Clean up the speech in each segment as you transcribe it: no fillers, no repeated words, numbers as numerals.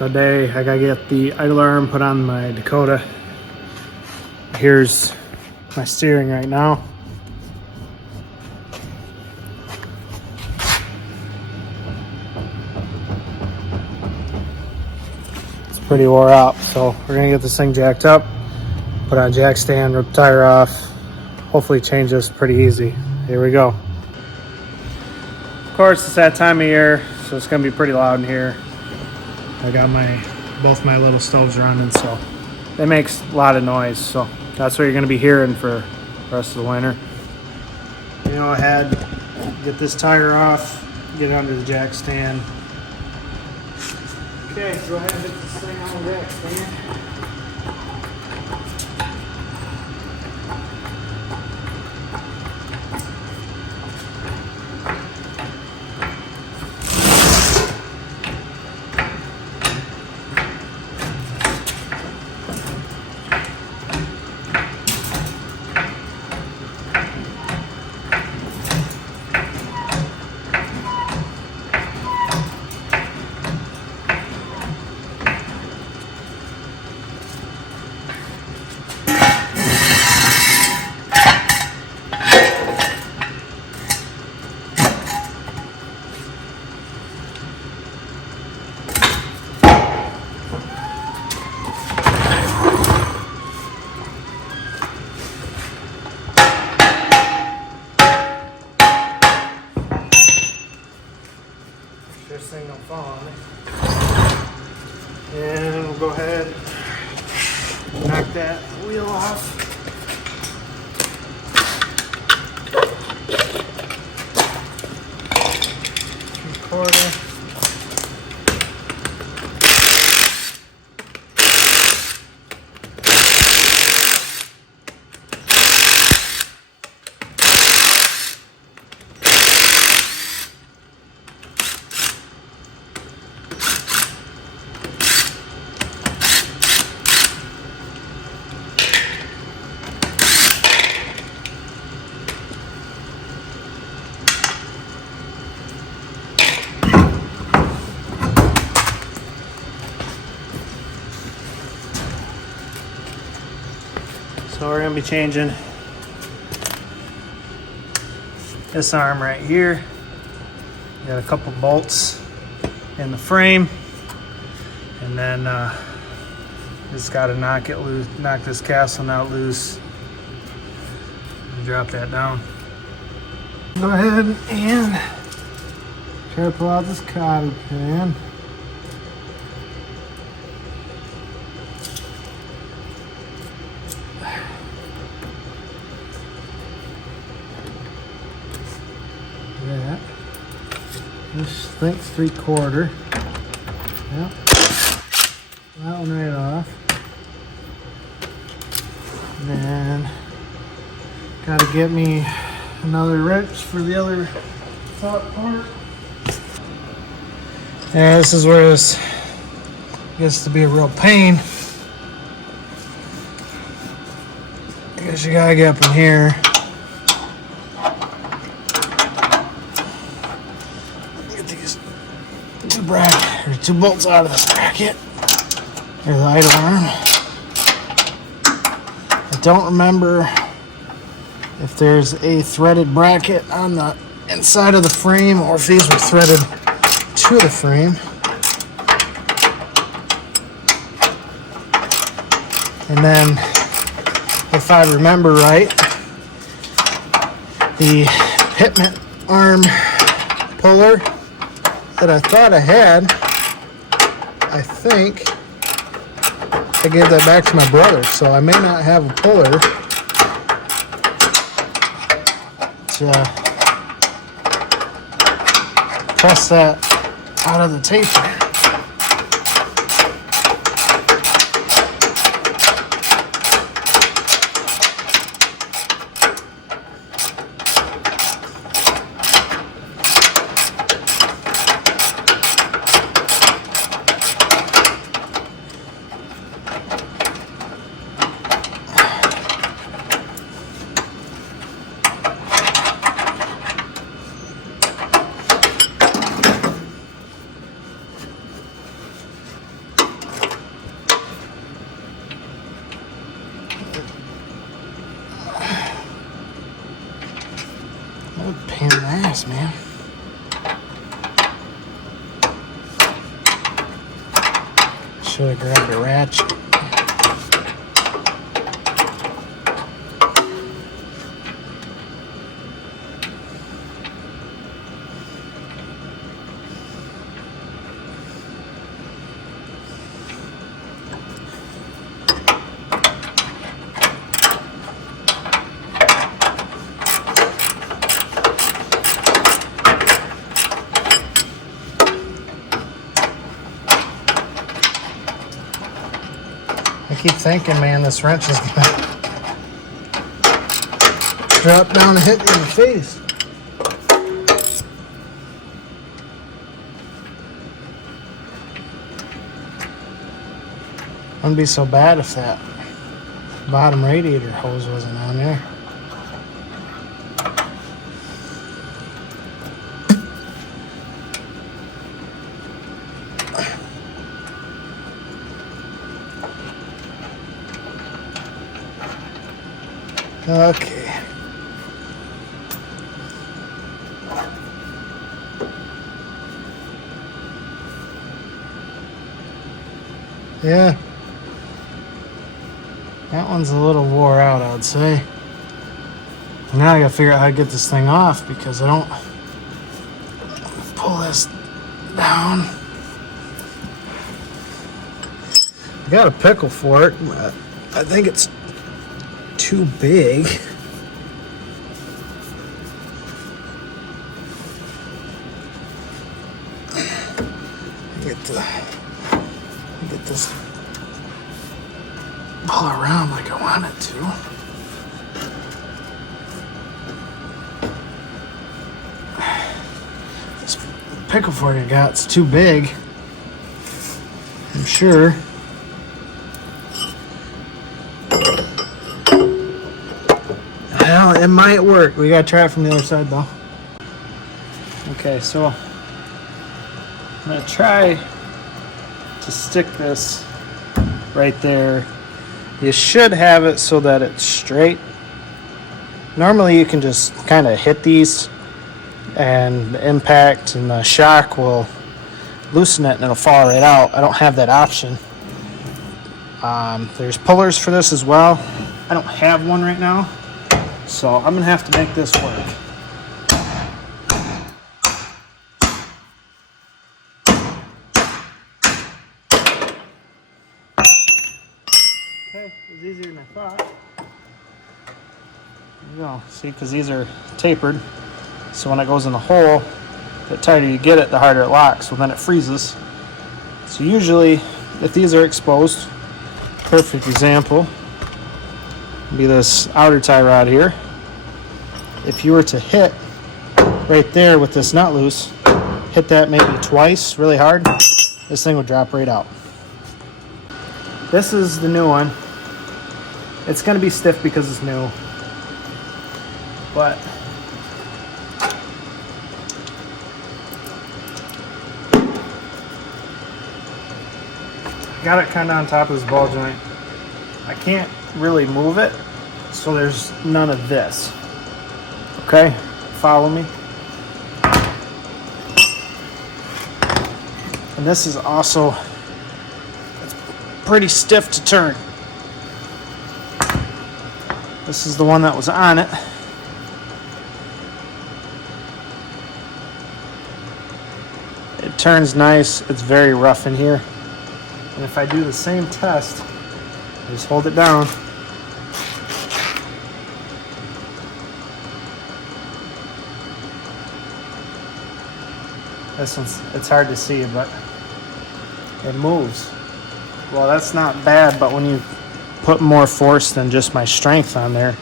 So today I gotta get the idle arm put on my Dakota. Here's my steering right now. It's pretty wore out, so we're gonna get this thing jacked up, put on a jack stand, rip the tire off, hopefully change this pretty easy. Here we go. Of course, it's that time of year, so it's gonna be pretty loud in here. I got both my little stoves running, so it makes a lot of noise. So that's what you're gonna be hearing for the rest of the winter. You go ahead, get this tire off, get it under the jack stand. Okay, so go ahead and get this thing on the jack stand. This thing don't fall on me. And we'll go ahead and knock that wheel off. Three-quarter. So we're going to be changing this arm right here. Got a couple bolts in the frame, and then just got to knock it loose, knock this castle nut loose, and drop that down. Go ahead and try to pull out this cotter pin. That. This think's 3/4. Yep. That one right off. And then gotta get me another wrench for the other top part. Yeah, this is where this gets to be a real pain, because you gotta get up in here. Two bolts out of this bracket. There's the idle arm. I don't remember if there's a threaded bracket on the inside of the frame or if these were threaded to the frame. And then, if I remember right, the pitment arm puller that I thought I had, I think I gave that back to my brother, so I may not have a puller to press that out of the taper. fast, man. Should have grabbed a ratchet. I keep thinking, man, this wrench is gonna drop down and hit you in the face. Wouldn't be so bad if that bottom radiator hose wasn't on there. Okay. Yeah. That one's a little wore out, I'd say. Now I gotta figure out how to get this thing off because I don't pull this down. I got a pickle for it, but I think it's too big. Get this pull around like I want it to. This pickle fork I got's too big, I'm sure. Well, it might work. We gotta try it from the other side though. Okay, so I'm gonna try to stick this right there. You should have it so that it's straight. Normally you can just kind of hit these and the impact and the shock will loosen it and it'll fall right out. I don't have that option. There's pullers for this as well. I don't have one right now, so I'm gonna have to make this work. Okay, it was easier than I thought. There you go. See, because these are tapered, so when it goes in the hole, the tighter you get it, the harder it locks, so then it freezes. So usually, if these are exposed, perfect example would be this outer tie rod here. If you were to hit right there with this nut loose, hit that maybe twice really hard, this thing would drop right out. This is the new one. It's going to be stiff because it's new, but I got it kind of on top of this ball joint. I can't really move it, so there's none of this. Okay, follow me. And this is also pretty stiff to turn. This is the one that was on it. It turns nice. It's very rough in here. And if I do the same test, I just hold it down. This one's, it's hard to see, but it moves. Well, that's not bad, but when you put more force than just my strength on there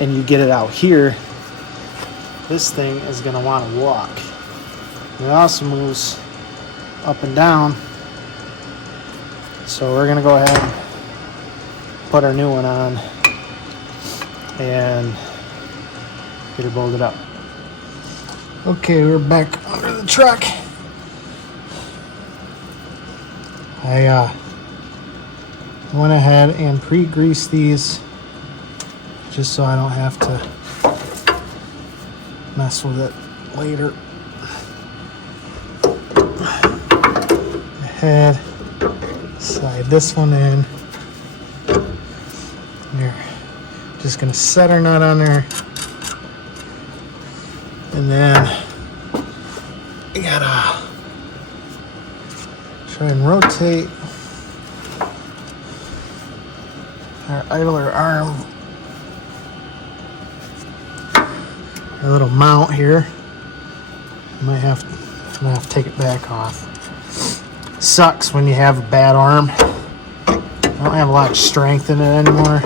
and you get it out here, this thing is going to want to walk. And it also moves up and down. So we're going to go ahead and put our new one on and get it bolted up. Okay, we're back under the truck. I went ahead and pre-greased these just so I don't have to mess with it later. Head, slide this one in. You're just gonna set our nut on there, and then you gotta try and rotate our idler arm, our little mount here. Might have to take it back off. Sucks when you have a bad arm. I don't have a lot of strength in it anymore,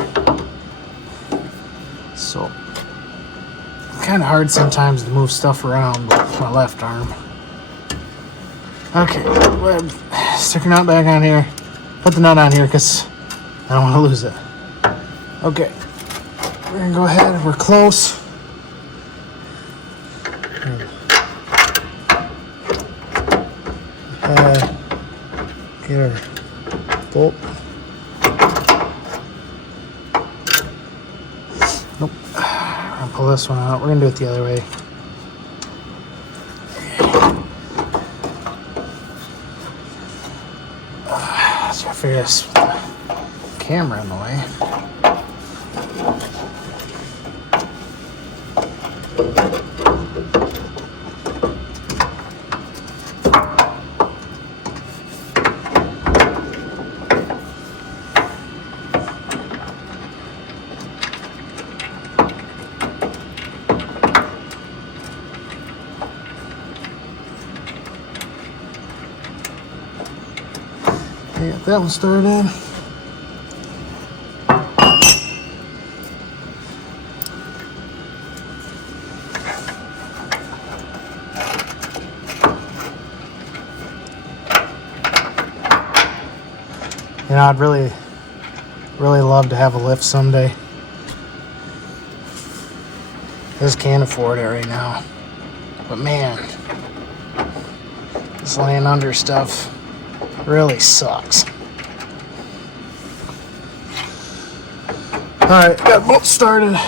so kind of hard sometimes to move stuff around with my left arm. Okay, stick your nut back on here. Put the nut on here because I don't want to lose it. Okay, we're gonna go ahead. We're close. Get our bolt. Nope. I'm gonna pull this one out. We're gonna do it the other way. So I figure this with the camera in the way. Got that one started. You know, I'd really love to have a lift someday. Just can't afford it right now. But man, this laying under stuff really sucks. Alright, got both started.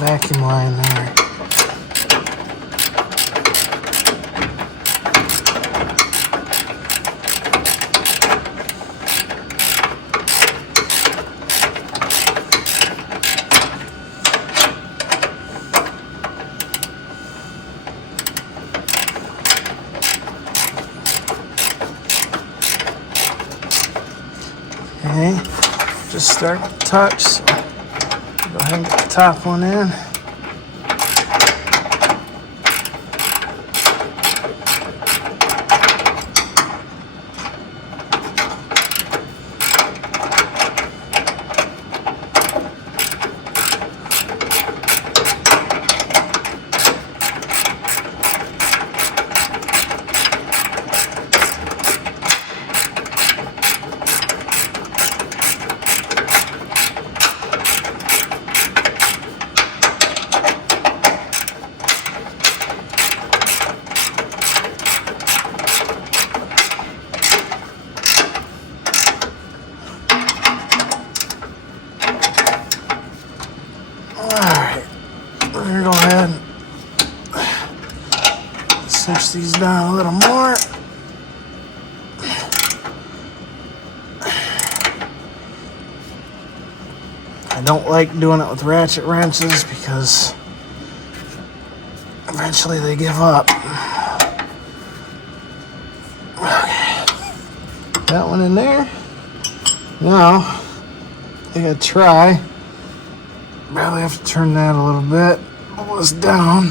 Vacuum line there. Okay, just start to touch, so go ahead and get the top one in. Alright, we're gonna go ahead and cinch these down a little more. I don't like doing it with ratchet wrenches because eventually they give up. Okay, that one in there. Now, I gotta try. Probably have to turn that a little bit. Pull this down.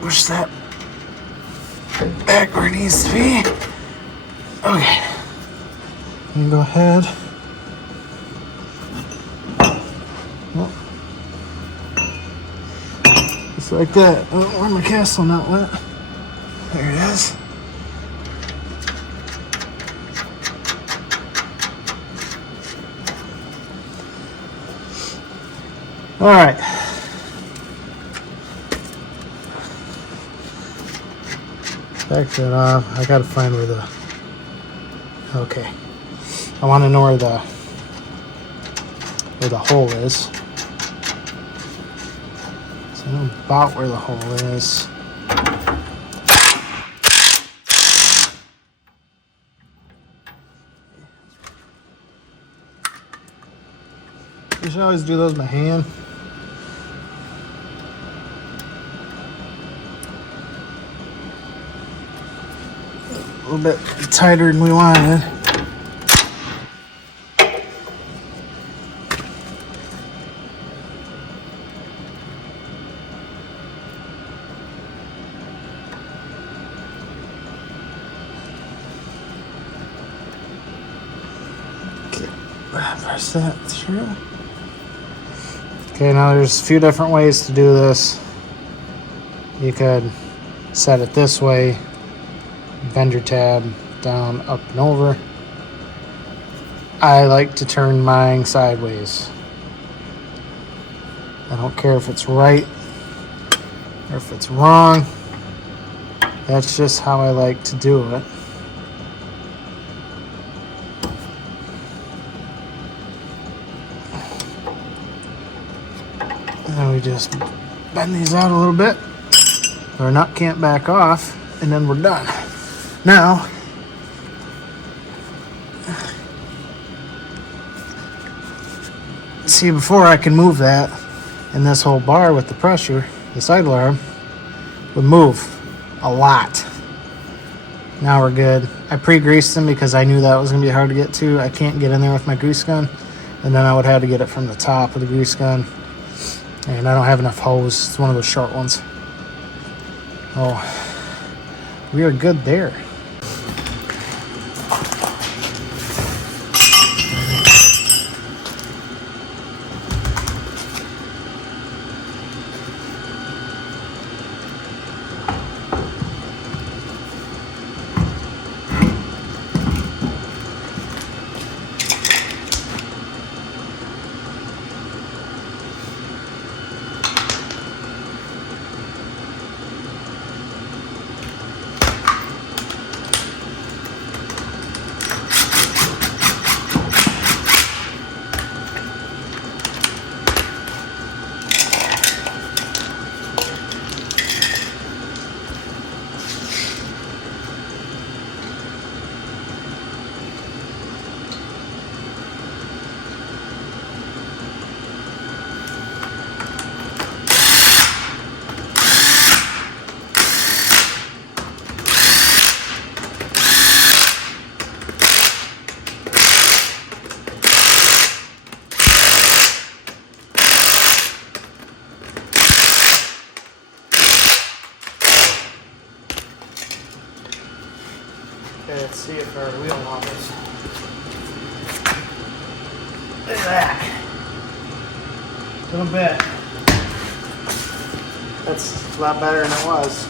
Push that back where it needs to be. Okay. You go ahead. Oh. Just like that. Oh, where'd my castle nut went? There it is. All right, back that off. I gotta find where the, okay. I wanna know where the hole is. So I know about where the hole is. You should always do those by hand. A little bit tighter than we wanted. Okay, press that through. Okay, now there's a few different ways to do this. You could set it this way, bend your tab down, up and over. I like to turn mine sideways. I don't care if it's right or if it's wrong. That's just how I like to do it. And then we just bend these out a little bit. Our nut can't back off, and then we're done. Now, see, before I can move that, and this whole bar with the pressure, the sidle arm, would move a lot. Now we're good. I pre-greased them because I knew that was going to be hard to get to. I can't get in there with my grease gun, and then I would have to get it from the top of the grease gun. And I don't have enough hose. It's one of those short ones. Oh, we are good there. Okay, let's see if our wheel wobbles. Look at that. A little bit. That's a lot better than it was.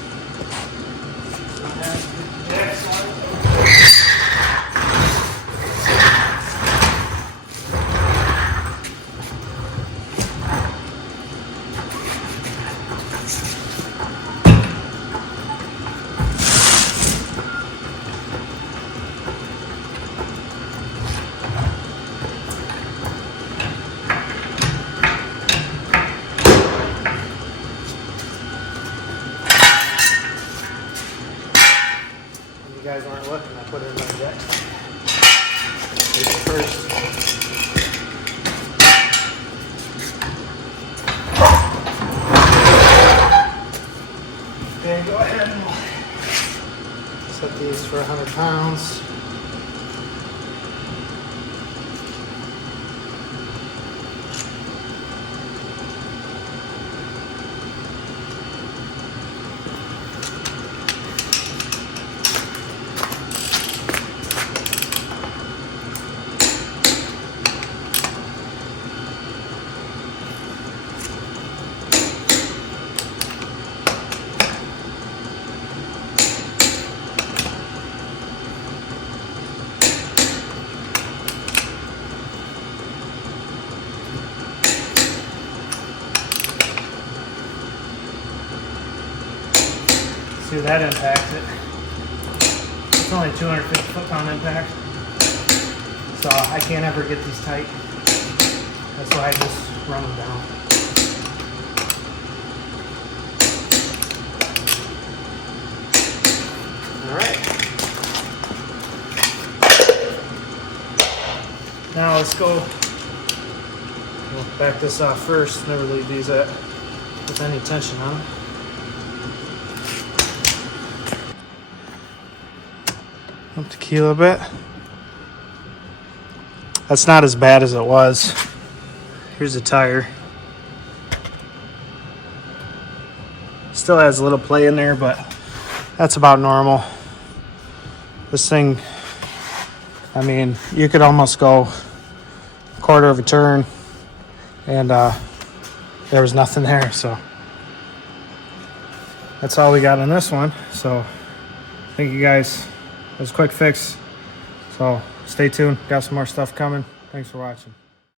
You guys aren't looking, I put it in my deck. First. Okay, go ahead and set these for 100 pounds. See, that impacts it. It's only 250 foot-pound impact, so I can't ever get these tight. That's why I just run them down. All right. Now let's go. We'll back this off first. Never leave these with any tension on them. Up the key a little bit. That's not as bad as it was. Here's the tire. Still has a little play in there, but that's about normal. This thing, I mean, you could almost go a quarter of a turn and there was nothing there. So that's all we got on this one. So thank you guys. It was a quick fix. So stay tuned. Got some more stuff coming. Thanks for watching.